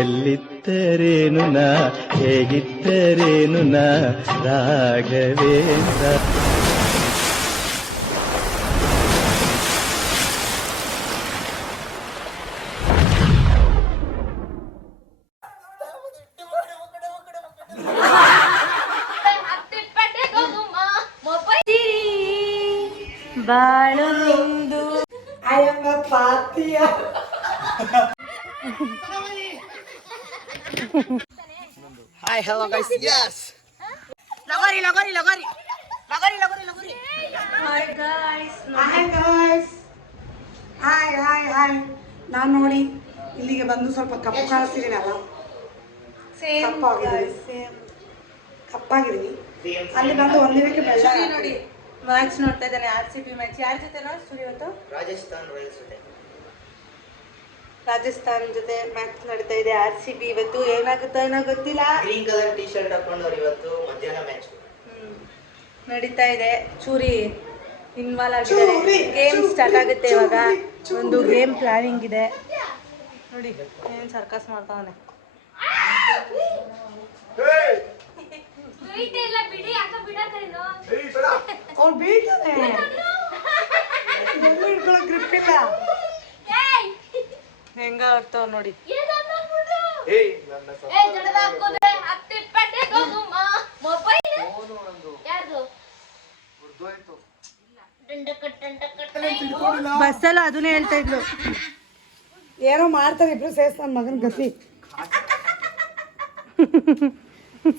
ಎಲ್ಲಿದ್ದರೇನು ನಾ ಹೇಗಿದ್ದರೇನು ನಾ ರಾಘವೇಂದ್ರ. ಬಾಳು ನಿಂದು ಅಯ್ಯಮ್ಮ ಪಾತಿಯ. Hi, hello guys. Yes. ಲಗೋರಿ. Hi guys. ಹಾಯ್. ನಾನು ನೋಡಿ ಇಲ್ಲಿಗೆ ಬಂದು ಸ್ವಲ್ಪ ಕಪ್ಪು ಕಾಣಿಸ್ತಿದ್ದೀನಲ್ಲ, ಕಪ್ಪಾಗಿದ್ದೀನಿ. ಅಲ್ಲಿ ಬಂದು ಒಂದಿನಕ್ಕೆ ಬೆಳ್ಳ ನೋಡಿ ಮ್ಯಾಚ್ ನೋಡ್ತಾ ಇದ್ದಾನೆ. RCB match. ಯಾರ ಜೊತೆ ಇವತ್ತು? ರಾಜಸ್ಥಾನ್ ಜೊತೆ ಮ್ಯಾಚ್ ನಡೀತಾ ಇದೆ. RCB ಇವತ್ತು ಏನಾಗುತ್ತೋ ಏನೋ ಗೊತ್ತಿಲ್ಲ. ಗ್ರೀನ್ ಕಲರ್ ಟಿ ಶರ್ಟ್ ಹಾಕೊಂಡವ್ರು ಇವತ್ತು ಮಧ್ಯಾಹ್ನ ಮ್ಯಾಚ್ ನಡೀತಾ ಇದೆ. ಚೂರಿ ಇನ್ವಾಲ್ವ್ ಆಗಿದ್ದಾರೆ. ಗೇಮ್ ಸ್ಟಾರ್ಟ್ ಆಗುತ್ತೆ ಇವಾಗ. ಒಂದು ಗೇಮ್ ಪ್ಲಾನಿಂಗ್ ಇದೆ ನೋಡಿ. ಏನ್ ಸರ್ಕಸ್ ಮಾಡ್ತಾವನೆ. ಅವ್ನು ಬೀಳ್ತಾನೆ, ಗ್ರಿಪ್ ಇಲ್ಲ. ಹೆಂಗ ಆಡ್ತಾವ ನೋಡಿ. ಬಸ್ಸಲ್ಲ ಅದನ್ನೇ ಹೇಳ್ತಾ ಇದ್ಲು. ಏನೋ ಮಾಡ್ತಾರೆ ಇಬ್ರು ಸೇರ್ಸ್. ನನ್ನ ಮಗನ ಗತಿ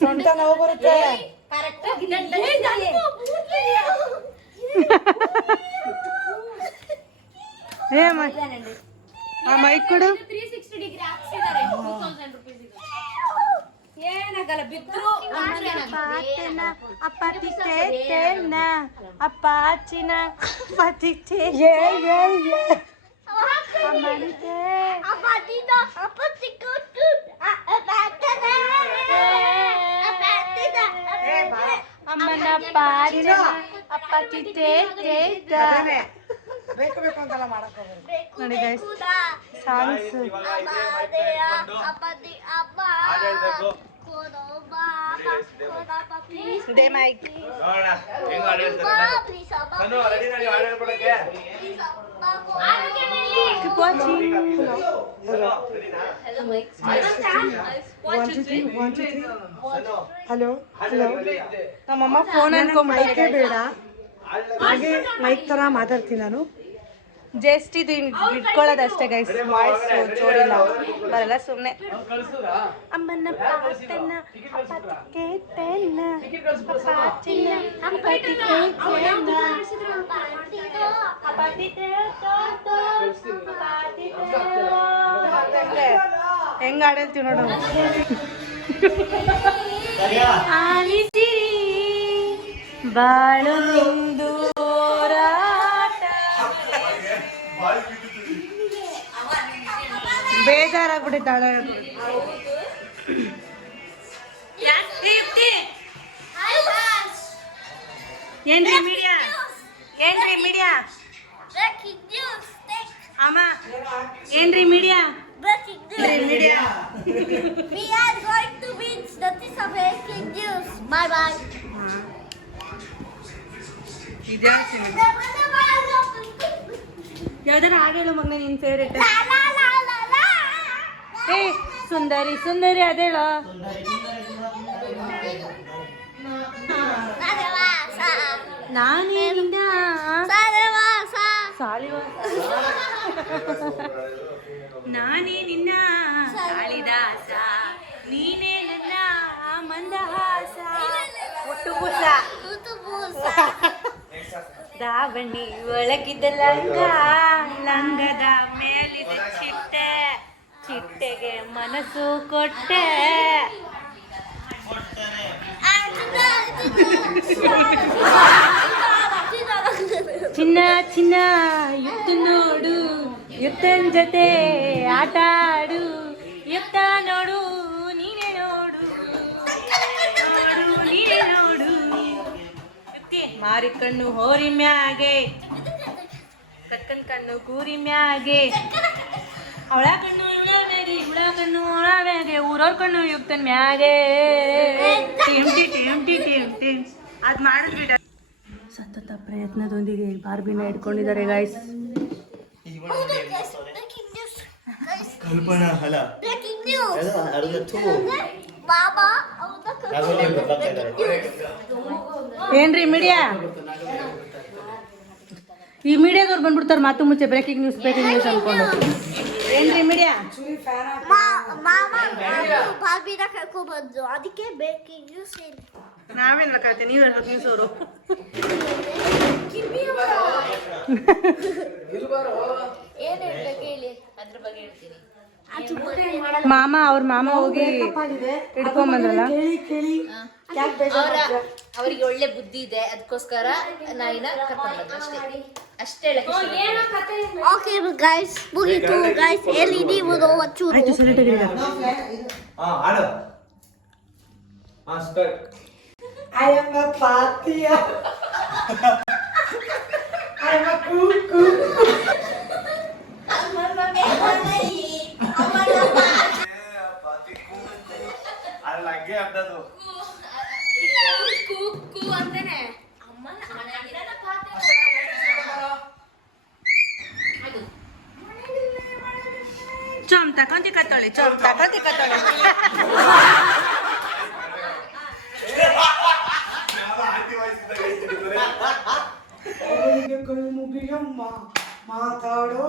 ಸೊಂಟ ನೋವು ಬರುತ್ತೆ. ಆ ಮೈಕ್ ಕೊಡು. ಏನಾಗಲ್ಲ ಬಿದ್ರು ಅಪ್ಪಾಚಿನ ಪತಿತೆ ಅಮ್ಮನ ಪಾಚಿನ ಅಪ್ಪತಿತೆ ಬೇಕು ಅಂತೆಲ್ಲ ಮಾಡಕ್ ನೋಡಿ ಗೈಸ್ ಸಾಂಗ್ಸ್. ದೇ ಮೈಕ್ ಹಲೋ. ನಮ್ಮಮ್ಮ ಫೋನ್ ಅನ್ಕೊಂಡ್ಬಿಟ್ಟೆ. ಬೇಡ ಹಾಗೆ ಮೈಕ್ ತರ ಮಾತಾಡ್ತೀನಿ ನಾನು. ಜಸ್ಟ್ ಇದು ಇಟ್ಕೊಳ್ಳೋದಷ್ಟೇ ಗೈಸ್. ವಾಯ್ಸ್ ಜೋರಿಲ್ಲ ಬರಲ್ಲ ಸುಮ್ಮನೆ. ಅಮ್ಮನ ಪಾಟನ ಅಪ್ಪತಿಕೇತನ ಅಪ್ಪಾಚಿನ ಅಪ್ಪತಿಕೇತನ ಹೆಂಗ ಆಡಲ್ತೀವಿ ನೋಡು. ಆಲಿಸಿರಿ ಬಾಳು ನಿಂದು ಬೇಜಾರಾಗ್ಬಿಟ್ಟಿದ್ದಾಳೆ. ಏನ್ರಿ ಮೀಡಿಯಾ ಅಮ್ಮ ಏನ್ರಿ media. We are going to beach. That is a breaking news. Bye. ಯಾವ್ದಾರ ಹಾಡು ಹೇಳು ಮಗನ ನಿನ್ ಫೇವ್ರೇಟ್. ಏ ಸುಂದರಿ ಅದೇಳ. ನಾನೇನಿಂದ ನಾನೇ ನಿನ್ನ ಕಾಳಿದಾಸ, ನೀನೇ ನನ್ನ ಮಂದಹಾಸ. ಒಟ್ಟು ಬೂಸ ದಾವಣಿ ಒಳಗಿದ್ದ ಲಂಗದ ಮೇಲಿದ ಚಿಟ್ಟೆಗೆ ಮನಸ್ಸು ಕೊಟ್ಟೆ. ಚಿನ್ನ ಯುಕ್ತ ನೋಡು, ಯುಕ್ತನ್ ಜೊತೆ ಆಟ ಆಡು, ಯುಕ್ತ ನೋಡು ನೀನೇ ನೋಡು ಮಾರಿ ಕಣ್ಣು ಹೋರಿ ಮ್ಯಾಗೆ, ಕಕ್ಕನ್ ಕಣ್ಣು ಕೂರಿ ಮ್ಯಾಗೆ, ಅವಳ ಕಣ್ಣು ಇವಳ ಮೇರಿ, ಇವಳ ಕಣ್ಣು ಅವಳ ಮ್ಯಾಗೆ ಊರವ್ರ ಕಣ್ಣು ಹೋಗ್ತಾನೆ ಮ್ಯಾಗೆ ಅದ್ ಮಾಡಿದ್ಬಿಡ. ಸತತ ಪ್ರಯತ್ನದೊಂದಿಗೆ ಬಾರ್ಬಿನ ಇಟ್ಕೊಂಡಿದ್ದಾರೆ ಗಾಯ್ಸ್. ಕಲ್ಪನಾ ಅಲ್ಲ Breaking news. ಅರ್ಧತ್ತು Baba, breaking news. ಏನ್ರಿ ಮೀಡಿಯಾ, ಈ ಮೀಡಿಯಾದವ್ರು ಬಂದ್ಬಿಡ್ತಾರೆ ಮಾತು ಮುಂಚೆ ಬ್ರೇಕಿಂಗ್ ನ್ಯೂಸ್ ಅನ್ಕೊಂಡು. ಏನ್ರಿ ಮೀಡಿಯಾ? ಮಾಮ ಬಾರ್ಬಿನ ಕರ್ಕೊಂಡ್ ಬಂದ್ರು, ಅದಕ್ಕೆ ಬ್ರೇಕಿಂಗ್ ನ್ಯೂಸ್ ಹೇಳಿ. ನಾವೇನ್ ಬೇಕಾಗುತ್ತೆ, ನೀವ್ ಹೇಳ್ಬೇಕು ನ್ಯೂಸ್ ಅವರು. ಏನ್ ಹೇಳ್ಬೇಕು ಹೇಳಿ, ಅದ್ರ ಬಗ್ಗೆ ಹೇಳ್ತೀನಿ. ಮಾಮ ಅವ್ರ ಮಾಮ ಹೋಗಿ ಹಿಡ್ಕೊಂಡ್ ಬಂದ್ರಲ್ಲ. ಅವರಿಗೆ ಒಳ್ಳೆ ಬುದ್ಧಿ ಇದೆ, ಅದಕ್ಕೋಸ್ಕರ ನಾಯಿನ ಕರ್ಕೊಂಡು ಬಂದ್ರು ಅಷ್ಟೇ. ಅಷ್ಟೇ ಹೇಳಕ್ಕೆ ಇಷ್ಟಪಡ್ತೀನಿ. ಓಕೆ ಗೈಸ್, ಮುಗೀತು ಗೈಸ್. ಎಲ್ಲಿ ನೀವು ಒಂಚೂರು ಹಾಡು start. I am a Patia. I am a cuckoo. ಅಲ್ಲಂಗೆ ಅರ್ಧದು ಚೋಮ್ ತಕೊಂತಿ ಕತ್ತೋಳಿ, ಚೋಮ್ ತಕೊಂತಿ ಕತ್ತೋಳಿ. ಅವಳಿಗೆ ಕೈ ಮುಗಿಯಮ್ಮ ಮಾತಾಡೋ.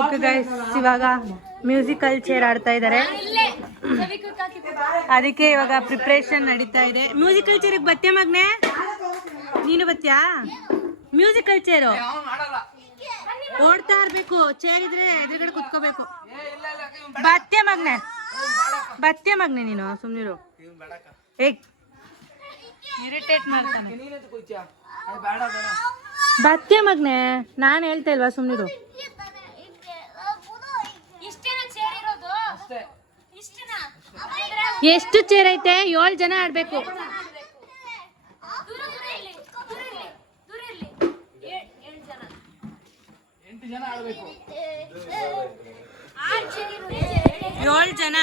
ಓಕೆ ಗೈಸ್, ಇವಾಗ ಮ್ಯೂಸಿಕಲ್ ಚೇರ್ ಆಡ್ತಾ ಇದ್ದಾರೆ. ಅದಕ್ಕೆ ಇವಾಗ ಪ್ರಿಪ್ರೇಷನ್ ನಡೀತಾ ಇದೆ. ಮ್ಯೂಸಿಕಲ್ ಚೇರಿಗೆ ಬತ್ತೆ ಮಗ್ನೆ, ನೀನು ಬತ್ತೀಯಾ? ಮ್ಯೂಸಿಕಲ್ ಚೇರು ಓಡ್ತಾ ಇರ್ಬೇಕು, ಚೇರ್ ಇದ್ರೆ ಎದುರುಗಡೆ ಕುತ್ಕೋಬೇಕು. ಬತ್ತೆ ಮಗ್ನೆ, ಬತ್ತೆ ಮಗ್ನೆ, ನೀನು ಸುಮ್ನಿರು. ಇರಿಟೇಟ್ ಮಾಡ್ತಾನೆ. ಬತ್ತೆ ಮಗ್ನೆ, ನಾನು ಹೇಳ್ತಾ ಇಲ್ವಾ, ಸುಮ್ನಿರು. ಎಷ್ಟು ಚೇರ್ ಐತೆ? 7 ಜನ ಆಡ್ಬೇಕು. ಏಳು ಜನ.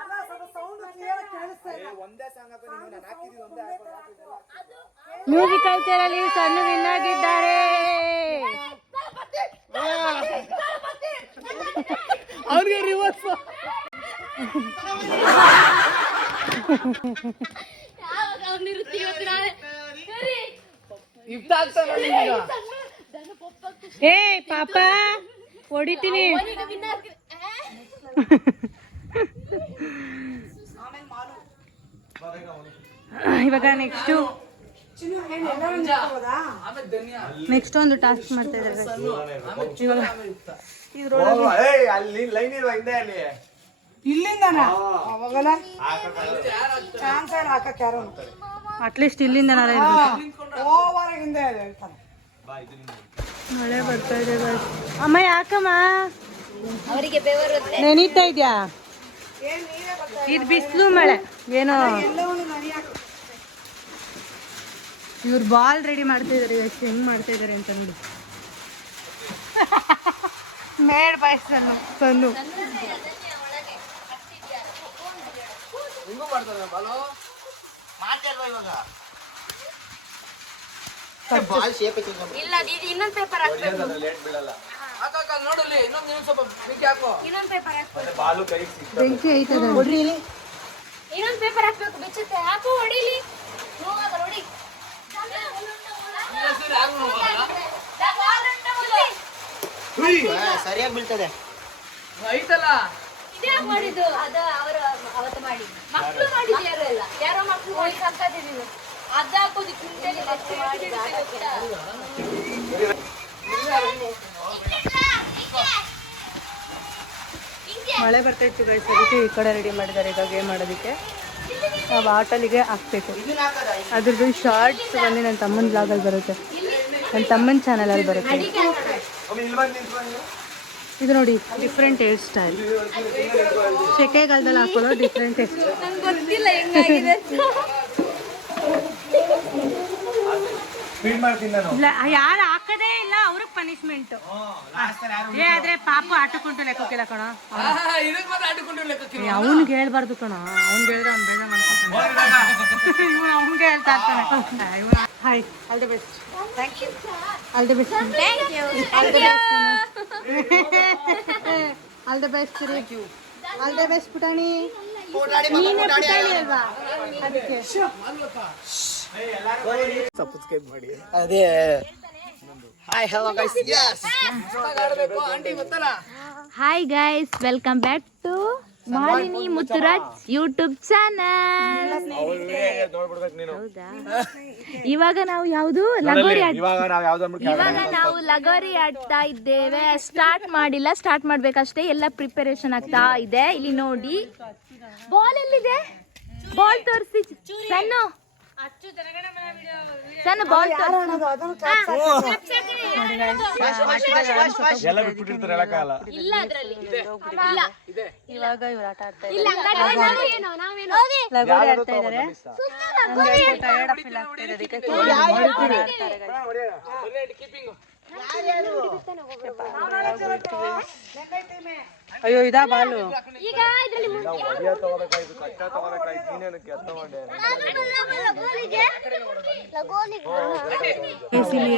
ಅಲ್ಲ, ಸ್ವಲ್ಪ ಸೌಂಡ್ ಕ್ಲಿಯರ್ ಕೇಳಿಸ್ತಾ ಇಲ್ಲ. ಮ್ಯೂಸಿಕಲ್ ಚೇರ್ ಅಲ್ಲಿ ಸಣ್ಣ ವಿನ್ ಆಗಿದ್ದಾರೆ. ಅವ್ರಿಗೆ ರಿವರ್ಸ್ ಏ ಪಾಪ ಹೊಡಿತೀನಿ. ಇವಾಗ ನೆಕ್ಸ್ಟ್ ಒಂದು ಟಾಸ್ಕ್ ಮಾಡ್ತಾ ಇದ್ದಾರೆ. ಅಲ್ಲಿ ಲೈನ್ ಇಲ್ವಾ ಹಿಂದೆ ಅಲ್ಲಿ ಇಲ್ಲಿಂದನಾ ಅವಾಗಲ್ಲ ಚಾನ್ಸ್ ಹಾಕಕ್ಕೆ ಯಾರು ಅಟ್ಲೀಸ್ಟ್ ಇಲ್ಲಿಂದ ಓವರ್ ಹಿಂದೆ ಹೇಳ್ತಾರೆ. ಮಳೆ ಬರ್ತಾ ಇದೆ. ಅಮ್ಮ ಯಾಕಮ್ಮ ಅವರಿಗೆ ಬೆವರುತ್ತೆ. ನೆನೀತಾ ಇದ್ಯಾ? ಇದು ಬಿಸಿಲು ಮಳೆ ಏನೋ. ಎಲ್ಲವನ್ನು ನರಿಯಾಕ ಇವ್ರು ಬಾಲ್ ರೆಡಿ ಮಾಡ್ತಾ ಇದಾರೆ. ಎಷ್ಟು ಹೆಂಗ್ ಮಾಡ್ತಾ ಇದಾರೆ ಅಂತ ನೋಡಿ. ಮೇಡ್ ಬಾಯ್ ಸನ್ನು ಸನ್ನು ಇಲ್ಲ ಇನ್ನೊಂದು ಪೇಪರ್ ಹಾಕ್ಬೇಕು. ನೋಡಲಿ ಇನ್ನೊಂದು ಸ್ವಲ್ಪ ಬಿಗಿ ಹಾಕೋ. ಇನ್ನೊಂದು ಪೇಪರ್ ಹಾಕ್ಬೇಕು. ಬಾಲು ಕೈ ಬೆಂಕಿ ಐತದ. ಇನ್ನೊಂದು ಪೇಪರ್ ಹಾಕ್ಬೇಕು. ಬೆಚ್ಚುತ್ತೆ ಹಾಕು. ಹೊಡಿಲಿ ನೋಡಿ. ಸರಿಯಾಗಿ ಬೀಳ್ತದೆ. ಐತಲ್ಲ ಇದೇ ಮಾಡಿದ್ದು ಅದ ಅವರು ಅವತ್ತು ಮಾಡಿ ಮಕ್ಕಳು ಮಾಡಿದ್ದು ಯಾರೋ ಮಕ್ಕಳು ಮಾಡಿ ಸಾಕಾದಿದ್ದೀವಿ. ಅದ ಹಾಕೋದು ಕುಂಟೆಲಿ ಮಳೆ ಬರ್ತಾ ಇತ್ತು ಗೈಸ್, ಅದಕ್ಕೆ ಈ ಕಡೆ ರೆಡಿ ಮಾಡಿದ್ದಾರೆ ಈಗ ಗೇಮ್ ಮಾಡೋದಕ್ಕೆ. ನಾವು ಆಟಲಿಗೆ ಹಾಕ್ಬೇಕು. ಅದ್ರದ್ದು ಶಾರ್ಟ್ಸ್ ಬಂದು ನನ್ನ ತಮ್ಮನ ಬ್ಲಾಗಲ್ಲಿ ಬರುತ್ತೆ, ನನ್ನ ತಮ್ಮನ ಚಾನಲಲ್ಲಿ ಬರುತ್ತೆ. ಇದು ನೋಡಿ ಡಿಫ್ರೆಂಟ್ ಹೇರ್ ಸ್ಟೈಲ್. ಸೆಕೆಗಾಲದಲ್ಲಿ ಹಾಕೊಳ್ಳೋ ಡಿಫ್ರೆಂಟ್ ಹೇರ್ ಸ್ಟೈಲ್. ನಂಗೆ ಗೊತ್ತಿಲ್ಲ ಹೆಂಗಾಗಿದೆ ಅಂತ. ಇಲ್ಲ ಯಾರು ಹಾಕದೇ ಇಲ್ಲ ಅವ್ರಿಗೆ ಪನಿಷ್ಮೆಂಟ್. ಆದ್ರೆ ಪಾಪ ಆಟಕ್ಕುಂಟು ಲೆಕ್ಕಕ್ಕಿಲ್ಲ ಕಣ. ಇದಕ್ಕೆ ಮಾತ್ರ ಆಡಿಕೊಂಡು ಲೆಕ್ಕಕ್ಕೆ ಅವ್ನಿಗೆ ಹೇಳ್ಬಾರ್ದು ಕಣ. ಅವ್ನಿಗೆ ಹೇಳಿದ್ರೆ ಅವ್ನು ಬೇಜಾರು ಮಾಡ್ಕೊತಾನೆ. ಇವನು ಅವ್ನಿಗೆ ಹೇಳ್ತಾ ಇರ್ತಾನೆ. Hi, all the best. Thank you. All the best. Thank you. All the best. All the best. All the best ಪುಟಾಣಿ. ನೀನೇ ಪುಟಾಣಿ ಅಲ್ವಾ ಅದಕ್ಕೆ. ಸಬ್ಸ್ಕ್ರೈಬ್ ಮಾಡಿ. ಅದೇ ಹಾಯ್ ಹಲೋ ಗೈಸ್. ಯಸ್ ಆಡಬೇಕು ಆಂಟಿ ಗೊತ್ತಲ್ಲ. Hi guys, welcome back to Malini Muthuraj YouTube channel. ಹೌದಾ? ಇವಾಗ ನಾವು ಯಾವುದು ಲಗೋರಿ ಇವಾಗ ನಾವು ಲಗೋರಿ ಆಡ್ತಾ ಇದ್ದೇವೆ. ಸ್ಟಾರ್ಟ್ ಮಾಡಿಲ್ಲ, ಸ್ಟಾರ್ಟ್ ಮಾಡ್ಬೇಕಷ್ಟೇ. ಎಲ್ಲ ಪ್ರಿಪರೇಷನ್ ಆಗ್ತಾ ಇದೆ. ಇಲ್ಲಿ ನೋಡಿ ಬಾಲ್ ಎಲ್ಲಿದೆ? ಬಾಲ್ ತೋರಿಸಿ ಸಣ್ಣ ಸಣ್ಣ ಬಾಲ್ ಎಲ್ಲ ಬಿಟ್ಬಿಟ್ಟಿರ್ತಾರೆ ಹೇಳಕ್ಕಾಗಲ್ಲ. ಇಲ್ಲ ಅದ್ರಲ್ಲಿ ಇವಾಗ ಇವ್ರು ಆಟ ಆಡ್ತಾ ಇದ್ದಾರೆ. ಲಗೋರಿ ಆಡ್ತಾ ಇದ್ದಾರೆ. ಟಯರ್ಡ್ ಫೀಲ್ ಆಗ್ತಾ ಇದೆ ಅದಕ್ಕೆ ಅಯ್ಯೋ ಇದಾ ಬಾಲು. ಈಗ ಇದ್ರಲ್ಲಿ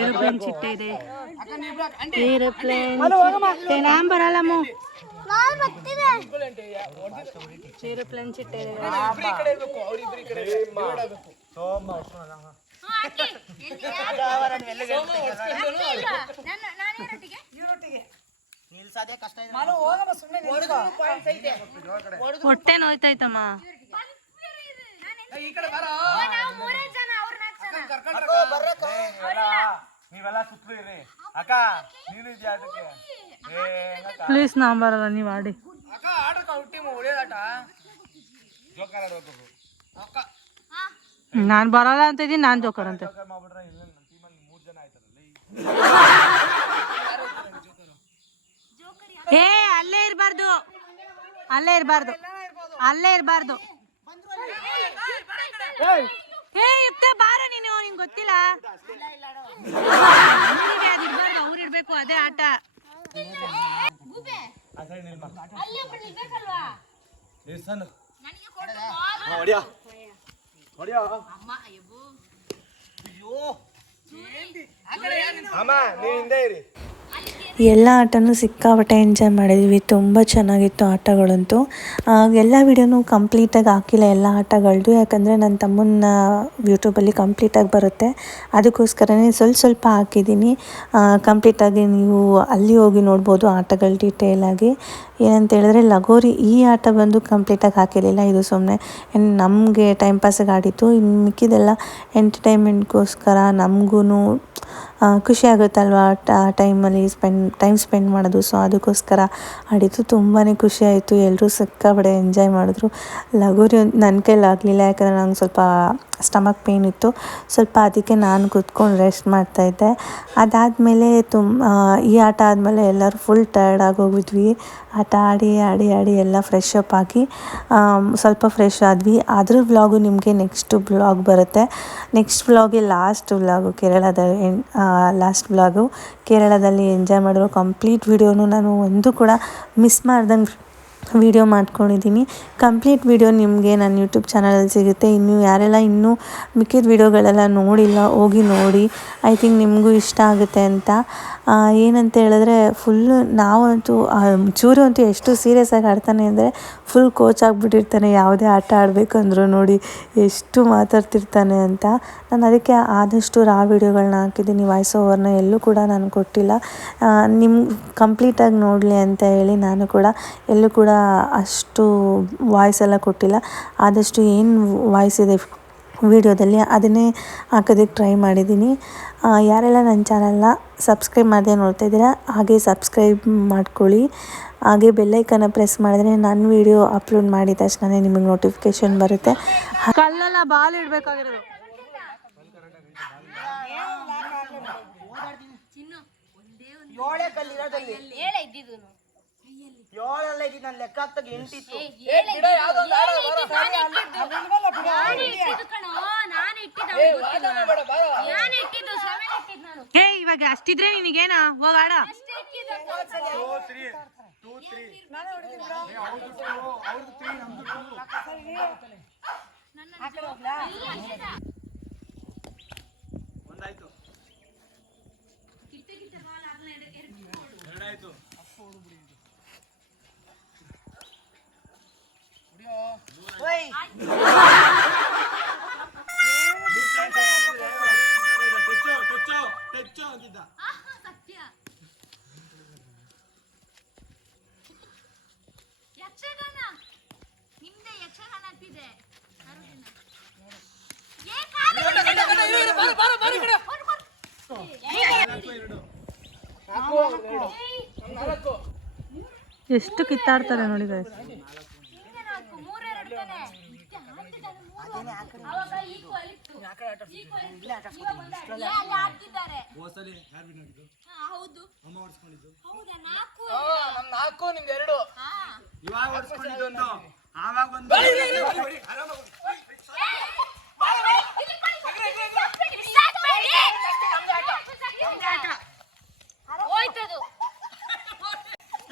ಏರೋಪ್ಲೇನ್ ಚಿಟ್ಟೆ ಇದೆ. ಏರೋಪ್ಲೇನ್ ನಾಮ್ ಬರಲ್ಲಮ್ಮ. ಏರೋಪ್ಲೇನ್ ಚಿಟ್ಟೆ ಇದೆ. ಹೊಟ್ಟೆ ನೋಯ್ತಾಯ್ತಮ್ಮ. ನೀವೆಲ್ಲ ಸುತ್ತಲೂ ಇರಿ. ಅಕ್ಕ ನೀನು ಇದೆಯಾ ಅದಕ್ಕೆ? ಪ್ಲೀಸ್ ನಾ ಬರಲ್ಲ, ನೀವು ಆಡಿ. ಅಕ್ಕ ಆಡಕ ಟೀಮ್ ಹೊಡೆಯೋದಾಟ ಜೋಕರ್ ಆಡ್ಬೇಕು. ಅಕ್ಕ ನಾನ್ ಬರಲ್ಲ ಅಂತ ಇದೀನಿ. ನಾನ್ ಜೋಕರ್ ಅಂತ ಮಾಡ್ಬಿಟ್ರೆ ಇಲ್ಲ ನಮ್ಮ ಟೀಮಲ್ಲಿ 3 ಜನ ಆಯ್ತಾರಲ್ಲ. ಏ ಅಲ್ಲೇ ಇರಬಾರ್ದು, ಅಲ್ಲೇ ಇರಬಾರ್ದು, ಅಲ್ಲೇ ಇರಬಾರ್ದು. ಏ ಯುಕ್ತ ಬಾರ ನೀನು, ನಿಂಗೆ ಗೊತ್ತಿಲ್ಲ. ಅದಿರ್ಬಾರ್ದು, ಅವ್ರು ಇರ್ಬೇಕು. ಅದೇ ಆಟ. ಅಮ್ಮ ನೀವ್ ಹಿಂದೆ ಇರಿ. ಎಲ್ಲ ಆಟನೂ ಸಿಕ್ಕಾಪಟ್ಟೆ ಎಂಜಾಯ್ ಮಾಡಿದ್ವಿ. ತುಂಬ ಚೆನ್ನಾಗಿತ್ತು ಆಟಗಳಂತೂ. ಎಲ್ಲ ವೀಡಿಯೋನೂ ಕಂಪ್ಲೀಟಾಗಿ ಹಾಕಿಲ್ಲ ಎಲ್ಲ ಆಟಗಳದ್ದು, ಯಾಕಂದರೆ ನನ್ನ ತಮ್ಮನ ಯೂಟ್ಯೂಬಲ್ಲಿ ಕಂಪ್ಲೀಟಾಗಿ ಬರುತ್ತೆ, ಅದಕ್ಕೋಸ್ಕರನೇ ಸ್ವಲ್ಪ ಹಾಕಿದ್ದೀನಿ. ಕಂಪ್ಲೀಟಾಗಿ ನೀವು ಅಲ್ಲಿ ಹೋಗಿ ನೋಡ್ಬೋದು ಆಟಗಳ ಡೀಟೇಲಾಗಿ. ಏನಂತ ಹೇಳಿದ್ರೆ ಲಗೋರಿ ಈ ಆಟ ಬಂದು ಕಂಪ್ಲೀಟಾಗಿ ಹಾಕಿರಲಿಲ್ಲ, ಇದು ಸುಮ್ಮನೆ ನಮಗೆ ಟೈಮ್ ಪಾಸಿಗೆ ಆಡಿತ್ತು. ಇನ್ನು ಮಿಕ್ಕಿದೆಲ್ಲ ಎಂಟರ್ಟೈನ್ಮೆಂಟ್ಗೋಸ್ಕರ ನಮಗೂ ಖುಷಿ ಆಗುತ್ತಲ್ವ ಟೈಮಲ್ಲಿ ಟೈಮ್ ಸ್ಪೆಂಡ್ ಮಾಡೋದು. ಸೊ ಅದಕ್ಕೋಸ್ಕರ ಆಡಿದ್ದು. ತುಂಬಾ ಖುಷಿ ಆಯಿತು, ಎಲ್ಲರೂ ಸಿಕ್ಕಾಪಟ್ಟೆ ಎಂಜಾಯ್ ಮಾಡಿದ್ರು. ಲಗೋರಿ ನನ್ನ ಕೈಲಾಗಲಿಲ್ಲ, ಯಾಕಂದರೆ ನಂಗೆ ಸ್ವಲ್ಪ ಸ್ಟಮಕ್ ಪೇಯ್ನ್ ಇತ್ತು ಸ್ವಲ್ಪ, ಅದಕ್ಕೆ ನಾನು ಕೂತ್ಕೊಂಡು ರೆಸ್ಟ್ ಮಾಡ್ತಾಯಿದ್ದೆ. ಅದಾದಮೇಲೆ ಈ ಆಟ ಆದಮೇಲೆ ಎಲ್ಲರೂ ಫುಲ್ ಟಯರ್ಡ್ ಆಗೋಗಿದ್ವಿ. ಆಟ ಆಡಿ ಆಡಿ ಆಡಿ ಎಲ್ಲ ಫ್ರೆಶ್ ಅಪ್ ಆಗಿ ಸ್ವಲ್ಪ ಫ್ರೆಶ್ ಆದ್ವಿ. ಅದ್ರ ವ್ಲಾಗು ನಿಮಗೆ ನೆಕ್ಸ್ಟ್ ವ್ಲಾಗ್ ಬರುತ್ತೆ. ನೆಕ್ಸ್ಟ್ ವ್ಲಾಗೆ ಲಾಸ್ಟ್ ವ್ಲಾಗು ಲಾಸ್ಟ್ ವ್ಲಾಗು ಕೇರಳದಲ್ಲಿ ಎಂಜಾಯ್ ಮಾಡಿರೋ ಕಂಪ್ಲೀಟ್ ವಿಡಿಯೋನು ನಾನು ಒಂದು ಕೂಡ ಮಿಸ್ ಮಾಡ್ದಂಗೆ ವಿಡಿಯೋ ಮಾಡ್ಕೊಂಡಿದ್ದೀನಿ. ಕಂಪ್ಲೀಟ್ ವಿಡಿಯೋ ನಿಮಗೆ ನನ್ನ ಯೂಟ್ಯೂಬ್ ಚಾನಲಲ್ಲಿ ಸಿಗುತ್ತೆ. ಯಾರೆಲ್ಲ ಇನ್ನೂ ಮಿಕ್ಕಿದ ವಿಡಿಯೋಗಳೆಲ್ಲ ನೋಡಿಲ್ಲ, ಹೋಗಿ ನೋಡಿ. ಐ ಥಿಂಕ್ ನಿಮಗೂ ಇಷ್ಟ ಆಗುತ್ತೆ ಅಂತ. ಏನಂತ ಹೇಳಿದ್ರೆ ಫುಲ್ಲು ನಾವಂತೂ ಚೂರು ಅಂತೂ ಎಷ್ಟು ಸೀರಿಯಸ್ಸಾಗಿ ಆಡ್ತಾನೆ ಅಂದರೆ ಫುಲ್ ಕೋಚ್ ಆಗಿಬಿಟ್ಟಿರ್ತಾನೆ. ಯಾವುದೇ ಆಟ ಆಡಬೇಕಂದ್ರೂ ನೋಡಿ ಎಷ್ಟು ಮಾತಾಡ್ತಿರ್ತಾನೆ ಅಂತ. ನಾನು ಅದಕ್ಕೆ ಆದಷ್ಟು ವಿಡಿಯೋಗಳನ್ನ ಹಾಕಿದ್ದೀನಿ, ವಾಯ್ಸ್ ಓವರ್ನ ಎಲ್ಲೂ ಕೂಡ ನಾನು ಕೊಟ್ಟಿಲ್ಲ. ನಿಮ್ಗೆ ಕಂಪ್ಲೀಟಾಗಿ ನೋಡಲಿ ಅಂತ ಹೇಳಿ ನಾನು ಕೂಡ ಎಲ್ಲೂ ಕೂಡ ಅಷ್ಟು ವಾಯ್ಸ್ ಎಲ್ಲ ಕೊಟ್ಟಿಲ್ಲ. ಆದಷ್ಟು ಏನು ವಾಯ್ಸ್ ಇದೆ ವಿಡಿಯೋದಲ್ಲಿ ಅದನ್ನೇ ಹಾಕೋದಕ್ಕೆ ಟ್ರೈ ಮಾಡಿದ್ದೀನಿ. ಯಾರೆಲ್ಲ ನನ್ನ ಚಾನಲ್ನ ಸಬ್ಸ್ಕ್ರೈಬ್ ಮಾಡದೆ ನೋಡ್ತಾ ಇದ್ದೀರಾ, ಹಾಗೆ ಸಬ್ಸ್ಕ್ರೈಬ್ ಮಾಡ್ಕೊಳ್ಳಿ. ಹಾಗೆ ಬೆಲ್ಲೈಕನ್ನ ಪ್ರೆಸ್ ಮಾಡಿದ್ರೆ ನನ್ನ ವಿಡಿಯೋ ಅಪ್ಲೋಡ್ ಮಾಡಿದ ತಕ್ಷಣ ನಿಮಗೆ ನೋಟಿಫಿಕೇಶನ್ ಬರುತ್ತೆ. ಕಲ್ಲೆಲ್ಲ ಬಾಲ್ ಇಡಬೇಕಾಗಿರೋದು. ಏಳೇ ಕಲ್ಲಿರೋದಲ್ಲಿ ಏಳೆಲ್ಲ ಇದ್ದು ನಾನು ಲೆಕ್ಕ ಹಾಕ್ತಾಗ 8 ಇತ್ತು. ಇವಾಗ ಅಷ್ಟಿದ್ರೆ ನಿನಗೇನ ಹೋಗಾಡ. ಒಂದಾಯ್ತು, ಎರಡಾಯ್ತು. ಯಕ್ಷಗಾನ ನಿಮ್ದೆ ಯಕ್ಷಗಾನ ಆಗ್ತಿದೆ. ಎಷ್ಟು ಕಿತ್ತಾಡ್ತಾರೆ ನೋಡಿ guys. ನಾಲ್ಕು ನಿಮ್ದು 2. ಇವಾಗ ಹೊಡ್ಸ್ಕೊಂಡಿದ್ದು ಒಂದು, ಆವಾಗ ಒಂದು.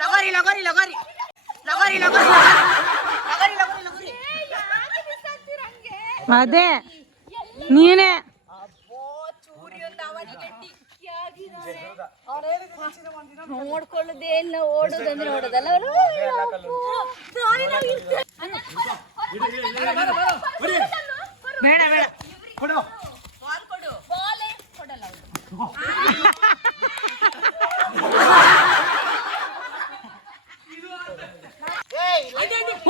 ಲಗೋರಿ ಲಗೋರಿ ಲಗೋರಿ ಲಗೋರಿ ಲಗೋರಿ ಲಗೋರಿ ಲಗೋರಿ ಲಗೋರಿ. ಅದೇ ನೀನೇ ನೋಡ್ಕೊಳ್ಳೋದೇ ಇಲ್ಲ, ಓಡೋದಂದ್ರೆ ಓಡೋದಲ್ಲ. ಬೇಡ ಬೇಡ ಕೊಡು. ಬಾಲೇ ಕೊಡಲ್ಲ.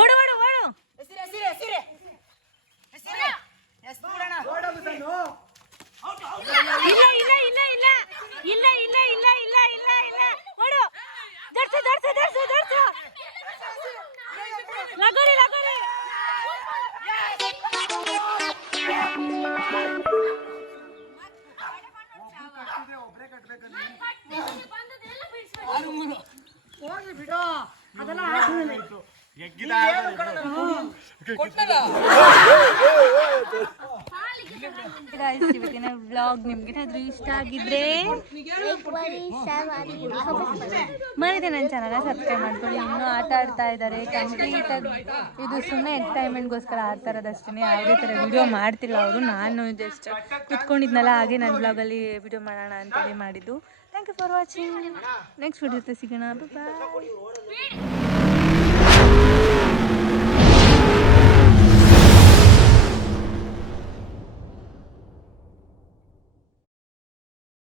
ಓಡು ಓಡು ಓಡು. ಹೆಸರು ಹೆಸರು ಹೆಸರು ಹೆಸರು ಹೆಸರು ಬಿಡೋಣ. ಇಲ್ಲ ಇಲ್ಲ ಇಲ್ಲ ಇಲ್ಲ ಇಲ್ಲ ಇಲ್ಲ ಇಲ್ಲ ಇಲ್ಲ ಇಲ್ಲ ಇಲ್ಲ ಓಡು. ದರ್ಸು ದರ್ಸು ದರ್ಸು ದರ್ಸು. ಲಗೋರಿ ಲಗೋರಿ. ಹೋಗ್ಲಿ ಬಿಡು, ಅದೆಲ್ಲ ಇವತ್ತಿನ ವ್ಲಾಗ್ ವ್ಲಾಗ್ ನಿಮ್ಗೇನಾದ್ರೂ ಇಷ್ಟ ಆಗಿದ್ರೆ ಮರಿದೆ ನನ್ನ ಚಾನಲ್ ಸಬ್ಸ್ಕ್ರೈಬ್ ಮಾಡ್ಕೊಳ್ಳಿ. ಇನ್ನೂ ಆಟ ಆಡ್ತಾ ಇದ್ದಾರೆ ಕಂಪ್ಲೀಟಾಗಿ. ಇದು ಸುಮ್ಮನೆ ಎಂಟರ್ಟೈನ್ಮೆಂಟ್ಗೋಸ್ಕರ ಆಡ್ತಾ ಇರೋದಷ್ಟೇ. ಯಾವುದೇ ಥರ ವಿಡಿಯೋ ಮಾಡ್ತಿಲ್ಲ ಅವರು. ನಾನು ಜಸ್ಟ್ ಕುತ್ಕೊಂಡಿದ್ನಲ್ಲ ಹಾಗೆ ನನ್ನ ಬ್ಲಾಗಲ್ಲಿ ವಿಡಿಯೋ ಮಾಡೋಣ ಅಂತೇಳಿ ಮಾಡಿದ್ದು. Thank you for watching. Next video ಜೊತೆ ಸಿಗೋಣ. ಬಾಯ್.